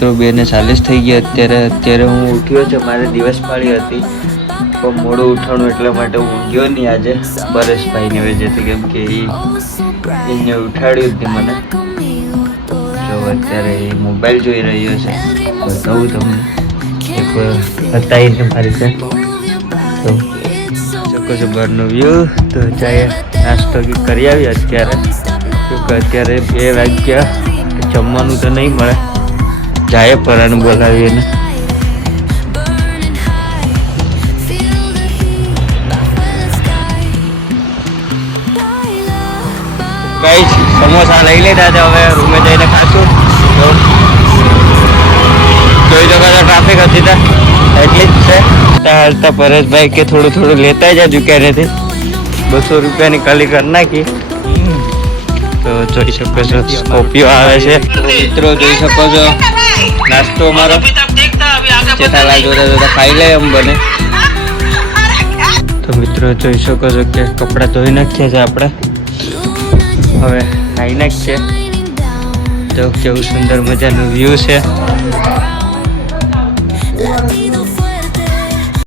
મિત્રો બે ને ચાલીસ થઈ ગયા અત્યારે અત્યારે હું ઉઠ્યો છે. મારે દિવસ પાળી હતી. પણ મોડું ઉઠાણું એટલા માટે હું ઊંઘ્યો નહીં આજે. પરેશભાઈને વેજેથી કેમ કે એને ઉઠાડ્યું જ મને. જો અત્યારે એ મોબાઈલ જોઈ રહ્યો છે. બતાવું તમને. એક બતાવીને મારી છે તો ચોખ્ખો છે બહારનો વ્યૂ તો ચાહે નાસ્તો કરી આવી અત્યારે. કે અત્યારે બે વાગ્યા. જમવાનું તો નહીં મળે. જાય પરાને બોલાવીને કઈ સમોસા લઈ લીધા છે હવે રૂમે જઈને ખાશું. જોઈ શકો કદાચ ટ્રાફિક હતી ત્યાં એટલી જ છે. હાલતા પરેશભાઈ કે થોડું થોડું લેતા જ દુકાનેથી બસો રૂપિયાની ખાલી કરી નાખી. તો જોઈ શકો છો સ્કોપિયો આવે છે. મિત્રો જોઈ શકો છો, નાસ્તો અમારો. જેઠાલાલ જોતા જોતા ખાઈ લે એમ બને તો મિત્રો જોઈ શકો છો કે કપડાં ધોઈ નાખ્યા છે આપણે. હવે ખાઈ નાખીએ. તો કેવું સુંદર મજાનું વ્યૂ છે.